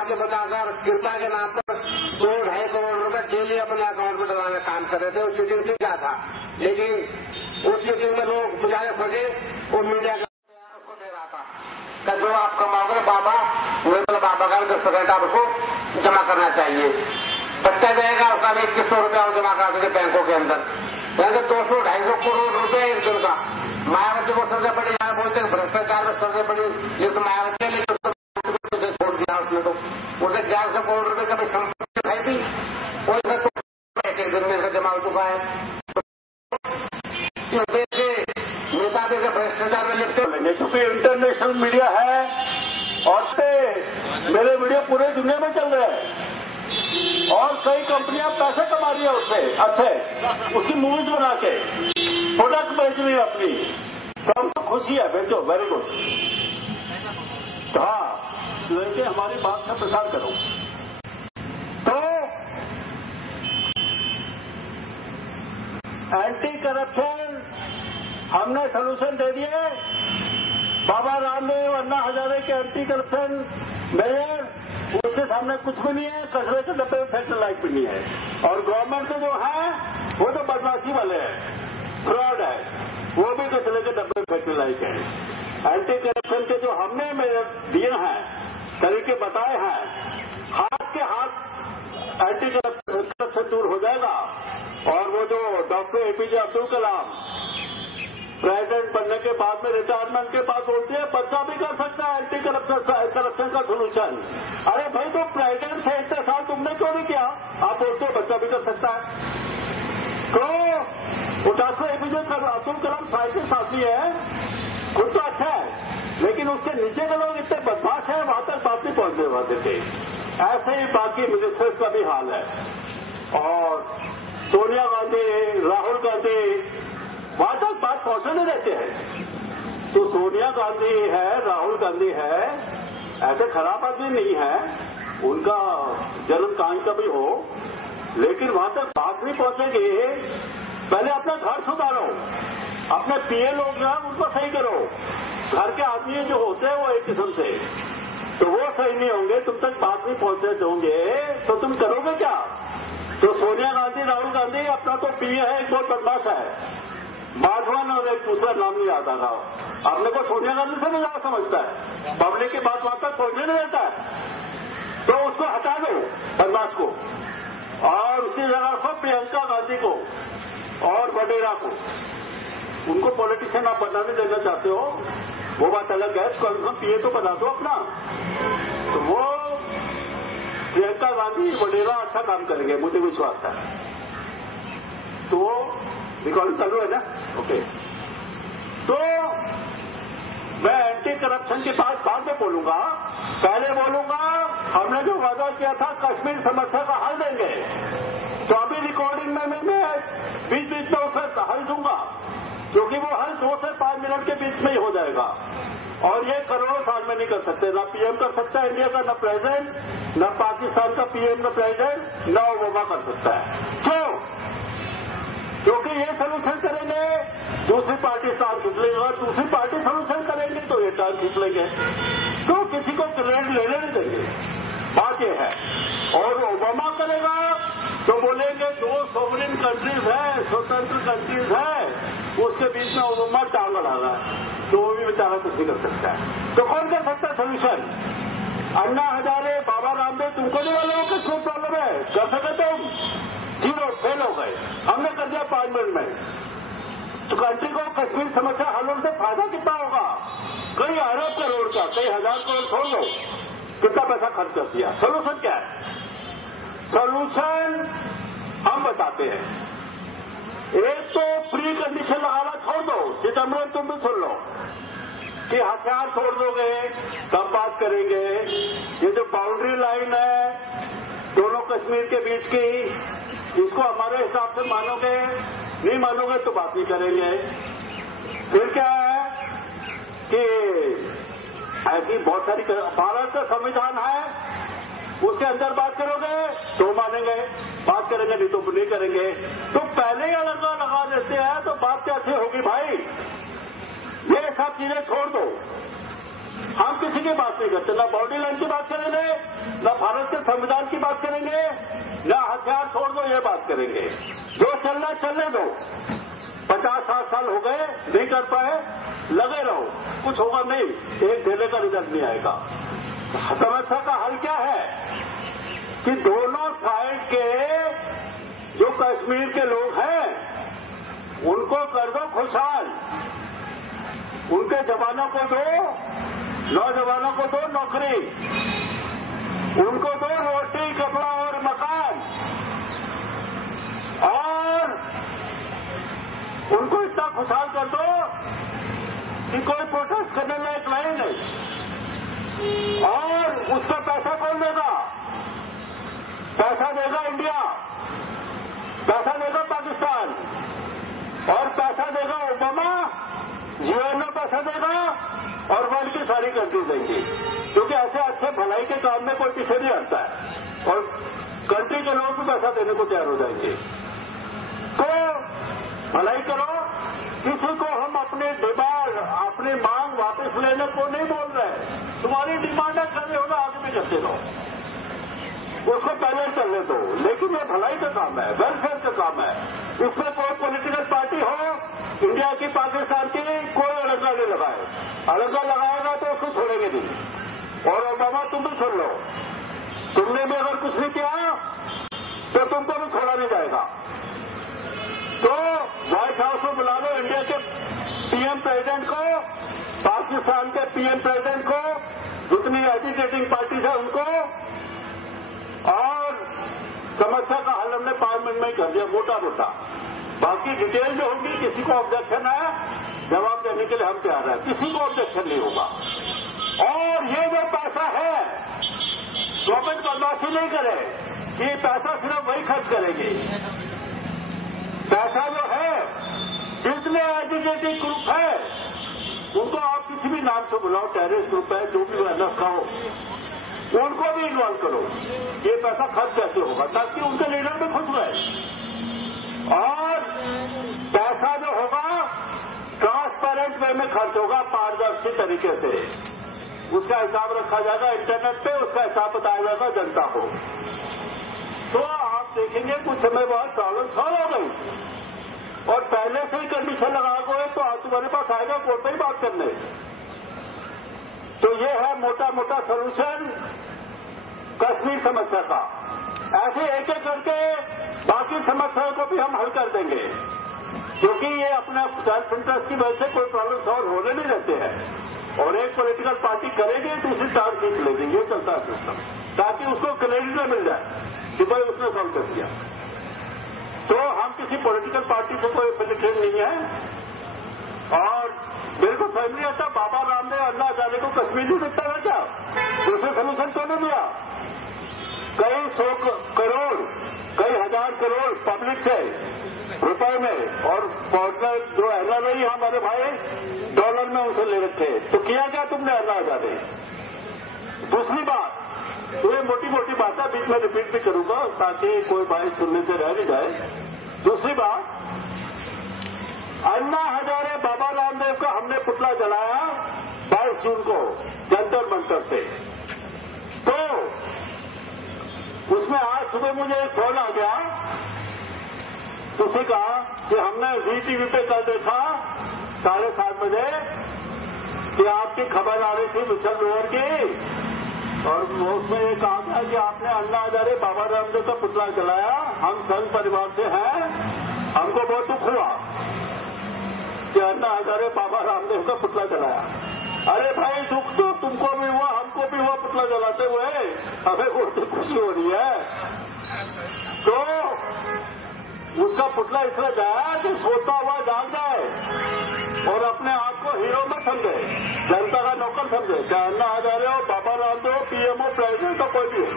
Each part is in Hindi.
के बताकर कृपा के नाम पर 2-2.5 करोड़ रुपए डेली अपने अकाउंट में डलाने का काम कर रहे थे। उस मीटिंग से क्या था, लेकिन उस मीटिंग में लोग बुझाने खोजे, वो मीडिया का उसको दे रहा था जो आप कमाओगे बाबा, मेरे बाबा का 10% आप उसको जमा करना चाहिए। बच्चा जाएगा उसका 2100 रुपया जमा करा देंगे बैंकों के अंदर, 200-250 करोड़ रुपए एक दिन का। मायावती को सजा पड़ी, यहाँ बोलते हैं भ्रष्टाचार में सजा पड़ी, ये तो मायावती है, लेकिन छोड़ दिया उसने। तो उसे 1100 करोड़ रुपए का भी संपत्ति दिखाई थी, वो एक दिन में जमा हो चुका है। नेता भी भ्रष्टाचार में लिखते हैं, क्योंकि इंटरनेशनल मीडिया है और मेरे वीडियो पूरे दुनिया में चल रहे हैं और कई कंपनियां पैसे कमा रही है उससे अच्छे, उसकी मूवीज बना के प्रोडक्ट बेच रही है अपनी, तो हमको खुशी है, बेचो, वेरी गुड। हाँ, लेकिन हमारी बात का प्रसार करो। तो एंटी करप्शन हमने सोल्यूशन दे दिए। बाबा रामदेव, अन्ना हजारे के एंटी करप्शन मेयर, उसके सामने कुछ भी नहीं है, कचरे के डब्बे में फेंकने लायक भी नहीं है। और गवर्नमेंट के जो है वो तो बदमाशी वाले हैं, फ्रॉड है, वो भी कचरे के डब्बे में फेंकने लायक है। एंटी करप्शन के जो हमने मेयर दिए हैं, तरीके बताए हैं, हाथ के हाथ एंटी करप्शन दूर हो जाएगा। और वो जो doctor APJ Abdul Kalam president बनने के बाद में रिटायरमेंट के बाद बोलते हैं बच्चा भी कर सकता है एंटी करप्शन का सोल्यूशन। अरे भाई, तो प्रेसिडेंट थे इतने साल, तुमने क्यों नहीं किया? आप बोलते हो बच्चा भी कर सकता है। तो doctor APJ Abdul Kalam scientist आदमी है, खुद तो अच्छा है, लेकिन उसके नीचे के लोग इतने बदमाश हैं, वहां तक बात नहीं पहुंचने पाते थे। ऐसे ही बाकी मिनिस्टर्स का भी हाल है। और सोनिया गांधी, राहुल गांधी वहां तक बात पहुंचने नहीं देते हैं। तो सोनिया गांधी है, राहुल गांधी है, ऐसे खराब आदमी नहीं है, उनका जन्म कहीं का भी हो, लेकिन वहां तक बात नहीं पहुंचेगी। पहले अपना घर सुधारो, अपने पीए लोग हैं उनको सही करो। घर के आदमी जो होते हैं वो एक किस्म से, तो वो सही नहीं होंगे, तुम तक बात नहीं पहुंचने दोगे, तो तुम करोगे क्या? तो सोनिया गांधी, राहुल गांधी, अपना तो पीए है, एक बहुत बदमाश है, बाजवान, और एक दूसरा नाम नहीं आता था। अपने को सोनिया गांधी से भी ज्यादा समझता है, पब्लिक की बात वहां तक पहुंचने नहीं देता है। तो उसको हटा दो बदमाश को, और उसी जगह रखो प्रियंका गांधी को और वडेरा को। उनको पॉलिटिशियन आप बनाने देना चाहते हो, वो बात अलग है, कम से कम पीए तो बना दो अपना। तो वो प्रियंका गांधी, वडेरा अच्छा काम करेंगे, मुझे विश्वास है। तो रिकॉर्डिंग चालू है ना? ओके। तो मैं एंटी करप्शन की बात बाद में बोलूंगा, पहले बोलूंगा हमने जो वादा किया था कश्मीर समस्या का हल देंगे, तो अभी रिकॉर्डिंग में मैं बीच बीच में उसे हल दूंगा, क्योंकि वो हल 2 से 5 मिनट के बीच में ही हो जाएगा। और ये करोड़ों साल में नहीं कर सकते, ना पीएम कर सकता है इंडिया का, ना प्रेसिडेंट, ना पाकिस्तान का पीएम, ना प्रेसिडेंट, ना ओबामा कर सकता है। क्यों? क्योंकि ये सोल्यूशन करेंगे दूसरी पार्टी टांग खींच लेगी, और दूसरी पार्टी सोल्यूशन करेंगे तो ये टांग खींच लेंगे, तो किसी को क्रेडिट लेने नहीं देंगे। बात ये है। और ओबामा करेगा तो बोलेंगे 2 सोवरेन कंट्रीज है, स्वतंत्र कंट्रीज है, उसके बीच में ओबामा टांग अड़ा रहा है, तो वो भी बेचारा कुछ नहीं कर सकता है। तो कौन कर सकता है सोल्यूशन? अन्ना हजारे, बाबा रामदेव, तुमको नहीं मालूम कि कोई प्रॉब्लम है? कर सके तुम? जीरो, फेल हो गए। हमने कर दिया 5 मिनट में। तो कंट्री को कश्मीर समस्या हल होने से फायदा कितना होगा? कई अरब करोड़ का, कई हजार करोड़ छोड़ दो, कितना पैसा खर्च कर दिया। सोल्यूशन क्या है? सोल्यूशन हम बताते हैं। एक तो प्री कंडीशन लगाना छोड़ दो, सितंबर तुम भी सुन लो कि हथियार छोड़ दोगे तब बात करेंगे। ये जो बाउंड्री लाइन है दोनों कश्मीर के बीच की, इसको हमारे हिसाब से मानोगे, नहीं मानोगे तो बात नहीं करेंगे। फिर क्या है कि ऐसी बहुत सारी, भारत का संविधान है, उसके अंदर बात करोगे तो मानेंगे, बात करेंगे नहीं तो नहीं करेंगे। तो पहले ही अलग लगा देते हैं तो बात कैसे होगी भाई? ये सब चीजें छोड़ दो, हम किसी की बात नहीं करते, ना बॉडी लाइन की बात करेंगे, न भारत के संविधान की बात करेंगे, न हथियार छोड़ दो ये बात करेंगे। जो चलना चलने दो। 50-60 साल हो गए, नहीं कर पाए, लगे रहो, कुछ होगा नहीं, एक ढेले का रिजल्ट नहीं आएगा। समस्या का हल क्या है कि दोनों साइड के जो कश्मीर के लोग हैं उनको कर दो खुशहाल, उनके जवानों को दो, नौजवानों को दो नौकरी, उनको दो रोटी, कपड़ा और मकान, और उनको इतना खुशहाल कर दो कि कोई प्रोटेस्ट करने लायक नहीं। और उसका पैसा कौन देगा? पैसा देगा इंडिया, पैसा देगा पाकिस्तान, और पैसा देगा ओबामा, यूएनओ पैसा देगा, और वर्ल्ड की सारी कंट्री देंगी। क्योंकि ऐसे अच्छे भलाई के काम में कोई पीछे नहीं हटता है, और कंट्री के लोग भी पैसा देने को तैयार हो जाएंगे। तो भलाई करो। किसी को हम अपने डिमांड, अपनी मांग वापस लेने को नहीं बोल रहे। तुम्हारी डिमांड है, खड़े होना, आगे भी करते रहो, उसको पहले चलने दो। लेकिन ये भलाई का काम है, वेलफेयर का काम है। इसमें कोई पॉलिटिकल पार्टी हो, इंडिया की, पाकिस्तान की, कोई अलगा नहीं लगाए। अलगा लगाएगा तो उसको छोड़ेंगे नहीं। और ओबामा तुम भी छोड़ लो, तुमने भी अगर कुछ नहीं किया तो तुमको भी छोड़ा नहीं जाएगा। तो व्हाइट हाउस में बुला लो इंडिया के पीएम प्रेसिडेंट को, पाकिस्तान के पीएम प्रेसिडेंट को, जितनी एजिटेटिंग पार्टीज है उनको, और समस्या का हल हमने 5 मिनट में ही कर दिया, मोटा मोटा। बाकी डिटेल जो होगी, किसी को ऑब्जेक्शन है, जवाब देने के लिए हम तैयार हैं, किसी को ऑब्जेक्शन नहीं होगा। और ये जो पैसा है, गवर्नमेंट बदमाशी नहीं करे कि पैसा सिर्फ वही खर्च करेगी। पैसा जो है, जितने एजुकेटेड ग्रुप है उनको आप किसी भी नाम से बुलाओ, टेररिस्ट ग्रुप है, जो भी है हो, उनको भी इन्वॉल्व करो। ये पैसा खर्च कैसे होगा, ताकि उनके लीडर भी खुश रहे। और पैसा जो होगा ट्रांसपेरेंट वे में खर्च होगा, पारदर्शी तरीके से उसका हिसाब रखा जाएगा इंटरनेट पे, उसका हिसाब बताया जाएगा जनता को। तो आप देखेंगे कुछ समय बाद प्रॉब्लम सॉल्व हो गई, और पहले से ही कंडीशन लगा गए तो आज तुम्हारे पास आएगा कोर्ट में ही बात करने। तो ये है मोटा मोटा सोल्यूशन कश्मीर समस्या का। ऐसे एक एक करके बाकी समस्याओं को भी हम हल कर देंगे, क्योंकि ये अपने सेल्फ इंटरेस्ट की वजह से कोई प्रॉब्लम सॉल्व होने नहीं देते हैं। और एक पॉलिटिकल पार्टी करेगी, दूसरी टार जीत ले देंगे, चलता है सिस्टम, ताकि उसको क्रेडिट न मिल जाए कि भाई उसने सॉल्व कर दिया। तो हम किसी पॉलिटिकल पार्टी से कोई एफिलिएशन नहीं है। और मेरे को समझ नहीं आता, बाबा रामदेव, अन्ना हजारे को कश्मीर नहीं दिखता था क्या? दूसरे सोल्यूशन क्यों नहीं दिया? कई 100 करोड़, कई हजार करोड़ पब्लिक से रुपए में, और पार्टनर जो एनआरआई हमारे भाई डॉलर में उनसे ले रखे। तो किया क्या तुमने अन्ना हजारे? दूसरी बात, तो ये मोटी मोटी बात है, बीच में रिपीट भी करूंगा ताकि कोई भाई सुनने से रह नहीं जाए। दूसरी बात, अन्ना हजारे, बाबा रामदेव का हमने पुतला जलाया 22 जून को जंतर मंतर से। तो उसमें आज सुबह मुझे एक फोन आ गया, किसी का, कि हमने वीटीवी पे कल देखा 7:30 बजे कि आपकी खबर आ रही थी विशल रोहर की, और उसमें ये कहा गया कि आपने अन्ना हजारे, बाबा रामदेव का पुतला जलाया। हम संघ परिवार से हैं, हमको बहुत दुख हुआ कि अन्ना हजारे, बाबा रामदेव का पुतला जलाया। अरे भाई, दुख तो तुमको भी हुआ, हमको भी हुआ पुतला जलाते हुए, हमें बहुत खुशी हो रही है। तो उसका पुतला इसलिए जलाया कि सोता हुआ जाग जाए और अपने आप को हीरो मत समझे, जनता का नौकर समझे। चाहे अन्ना हजारे हो, बाबा रामदेव, पीएम हो, प्रेसिडेंट हो, कोई भी हो,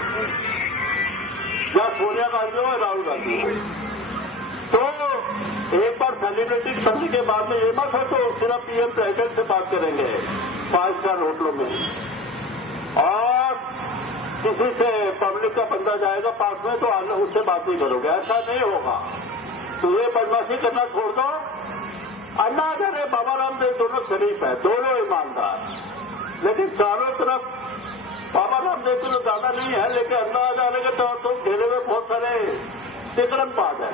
या सोनिया गांधी हो, राहुल गांधी हो। तो एक बार सेलिब्रिटी समझ के बाद में ये मत हो तो सिर्फ पीएम प्रेसिडेंट से बात करेंगे 5 स्टार होटलों में, और किसी से पब्लिक का बंदा जाएगा पास में तो उससे बात नहीं करोगे, ऐसा नहीं होगा। तो ये बदमाशी करना छोड़ दो। अन्ना हजारे, बाबा रामदेव दोनों शरीफ है, दोनों ईमानदार, लेकिन चारों तरफ बाबा रामदेव को तो ज्यादा नहीं है, लेकिन अन्ना हजारे के तो घेरे में बहुत सारे तिकड़म पास है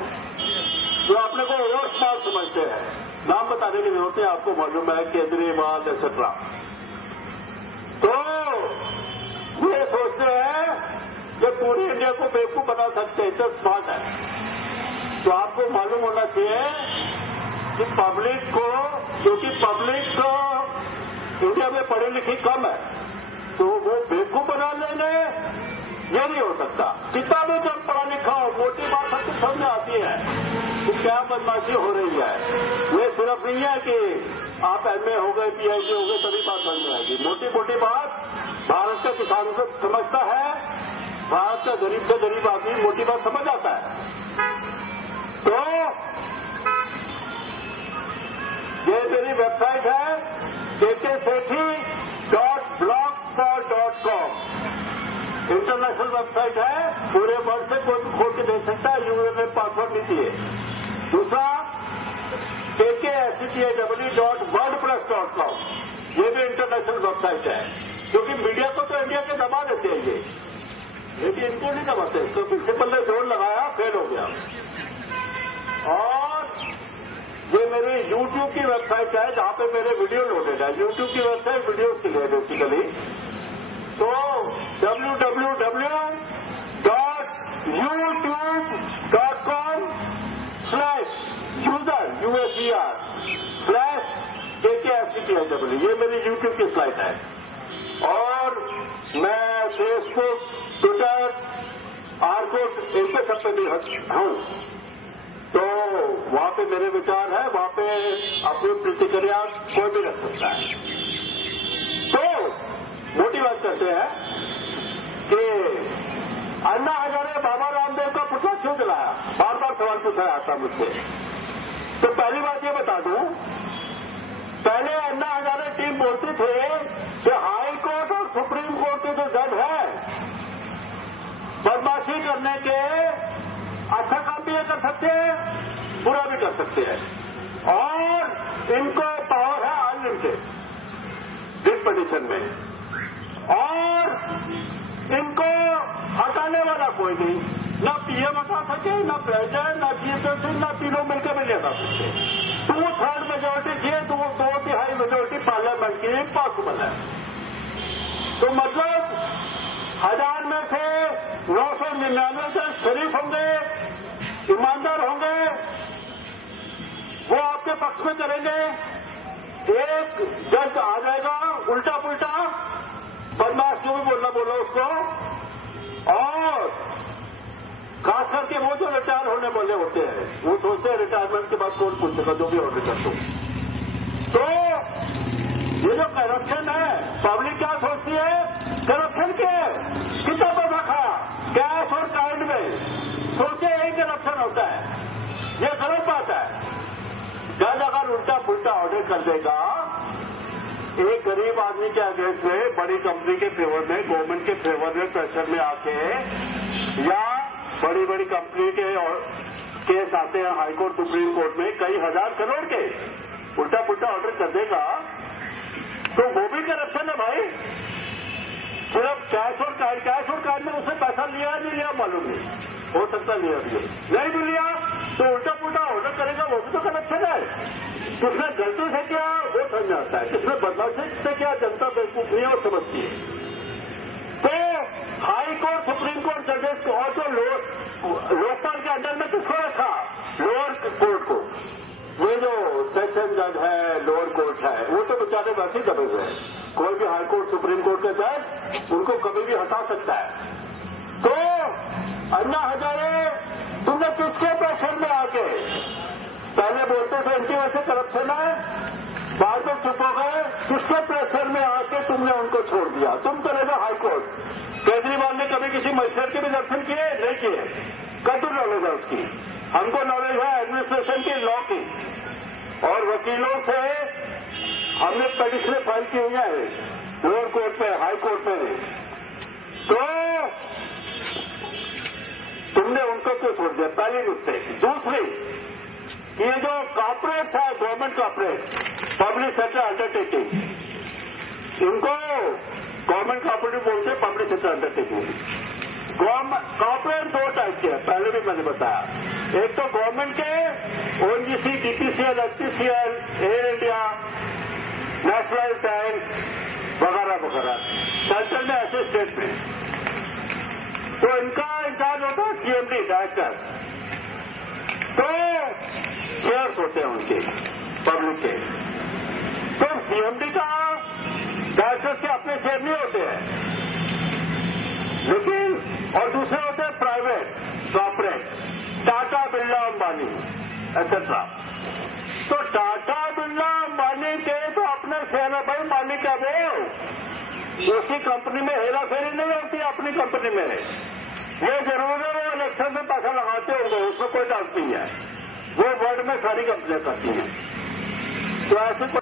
जो अपने को और स्मार्ट समझते हैं। नाम बताने की जरूरत है, आपको मालूम है, केजरीवाल एक्सेट्रा। तो ये सोचते हैं कि पूरी इंडिया को बेवकूफ बना सकते हैं, इतना स्मार्ट है। तो आपको मालूम होना चाहिए कि पब्लिक को, क्योंकि पब्लिक को इंडिया में पढ़ी लिखी कम है, तो वो बेवकूफ बना लेंगे, ये नहीं हो सकता। कितना भी जब पढ़ा लिखा हो, मोटी बात सबको समझ आती है कि क्या बदमाशी हो रही है। ये सिर्फ नहीं है कि आप एमए हो गए, पीएचडी हो गए तभी बात समझ में आएगी। मोटी मोटी बात भारत का किसान को समझता है, भारत का गरीब से गरीब आदमी मोटी बात समझ आता है। तो ये मेरी वेबसाइट है ksethi.blogspot.com, इंटरनेशनल वेबसाइट है, पूरे वर्ल्ड से कोई भी खोल के देख सकता है, यूजरनेम पासवर्ड नहीं चाहिए। दूसरा ksethi.wordpress.com, ये भी इंटरनेशनल वेबसाइट है, क्योंकि मीडिया को तो इंडिया के दबा देते हैं ये, लेकिन इनको नहीं दबाते। तो प्रिंसिपल ने जोर लगाया, फेल हो गया। और ये मेरी YouTube की वेबसाइट है जहां पे मेरे वीडियो लोडेड है। YouTube की वेबसाइट वीडियो के लिए बेसिकली, तो www.youtube.com/user/KKFCTIW, ये मेरी YouTube की साइट है। और मैं फेसबुक, ट्विटर, आर्कुट, इन पे सब पे भी हूं। तो वहां पे मेरे विचार है, वहां पे अपनी प्रतिक्रिया कोई भी रख सकता है। तो मोटी बात करते हैं कि अन्ना हजारे बाबा रामदेव का पुतला क्यों जलाया, बार बार सवाल पूछा जाता मुझसे। तो पहली बात ये बता दूं, पहले अन्ना हजारे टीम बोलती थे कि हाई कोर्ट और सुप्रीम कोर्ट के जो जज है बदमाशी करने के अच्छा काम भी कर सकते हैं, बुरा भी कर सकते हैं, और इनको पावर है अनलिमिटेड डिस्पोजिशन में, और इनको हटाने वाला कोई नहीं, न पीएम हटा सके, न प्रेसिडेंट, न चीफ जस्टिस, न तीनों मिलकर भी नहीं हटा सकते। 2/3 मेजोरिटी चाहिए, 2/3 मेजोरिटी पार्लियामेंट की इम्पॉसिबल है। तो मतलब 1000 में से 999 जज शरीफ होंगे, ईमानदार होंगे, वो आपके पक्ष में करेंगे। एक जज आ जाएगा उल्टा पुल्टा, बदमाश जो भी बोलना बोलो उसको, और खास करके वो जो रिटायर होने वाले होते हैं, वो सोचते हैं रिटायरमेंट के बाद कौन पूछेगा जो भी ऑर्डर कर दो। तो ये जो करप्शन है, पब्लिक क्या सोचती है, करप्शन क्या है, कितना पैसा खाया, कैश और काइंड में, सोचे यही करप्शन होता है। ये गलत बात है। जज अगर उल्टा पुल्टा ऑर्डर कर देगा एक गरीब आदमी के अगेंस्ट में, बड़ी कंपनी के फेवर में, गवर्नमेंट के फेवर में प्रेशर में आके, या बड़ी बड़ी कंपनी के केस आते हैं हाईकोर्ट सुप्रीम कोर्ट में कई हजार करोड़ के, उल्टा पुल्टा ऑर्डर कर देगा, तो वो भी करप्शन है भाई। सिर्फ कैश और कार्ड में उसने पैसा लिया नहीं लिया मालूम नहीं, हो सकता लिया भी नहीं भी लिया, तो उल्टा पुल्टा ऑर्डर करेगा, वो भी तो करप्शन है। किसने गलती से किया वो समझ आता है, किसने बदमाशी से किया जनता बेवकूफ नहीं है और समझती है। तो हाई कोर्ट सुप्रीम कोर्ट जजेस को, और जो लोकपाल के अंडर में किसको रखा, लोअर कोर्ट को, ये जो सेशन जज है, लोअर कोर्ट है, वो तो बेचारे वैसे ही दबे हुए हैं। कोई भी हाई कोर्ट सुप्रीम कोर्ट के जज उनको कभी भी हटा सकता है। तो अन्ना हजारे तुमने किसके प्रेशर में आके, पहले बोलते थे इनकी वजह से करप्शन है, बाद में चुप हो गए, किसके प्रेशर में आके तुमने उनको छोड़ दिया। तुम चलेगा हाई कोर्ट। केजरीवाल ने कभी किसी मजिस्ट्रेट के भी दर्शन किए नहीं किए, कटु नॉलेज है उसकी, हमको नॉलेज है एडमिनिस्ट्रेशन की, लॉ की, और वकीलों से हमने पेटिशनें फाइल की हुई है लोअर कोर्ट पे, हाई कोर्ट पे। तो तुमने उनको क्यों छोड़ दिया, पहली मिस्टेक। दूसरी, ये जो कॉर्पोरेट है, government corporate, public sector undertaking, इनको गवर्नमेंट कॉपरेटिव बोलते हैं पब्लिक सेक्टर अंडरटेकिंग। कॉर्पोरेट दो टाइप के हैं, पहले भी मैंने बताया। एक तो गवर्नमेंट के ONGC, DPCL, HPCL, Air India, national bank वगैरह वगैरह, सेंट्रल में ऐसे स्टेट में, तो इनका इंचार्ज होता है सीएमडी डायरेक्टर। तो शेयर्स होते हैं उनके पब्लिक के, तो सीएमडी का डायरेक्टर के अपने शेयर नहीं होते हैं, लेकिन और दूसरे होते हैं private corporate, Tata Birla Ambani etcetera. तो टाटा बिरला अंबानी के तो अपने शेयर है भाई, मालिक है वो, उसी कंपनी में हेरा फेरी नहीं होती अपनी कंपनी में। ये जरूर है वो इलेक्शन में पैसा लगाते होंगे, उसमें कोई डाउट नहीं है, वो वर्ल्ड में सारी कंपनियां करती हैं। तो ऐसे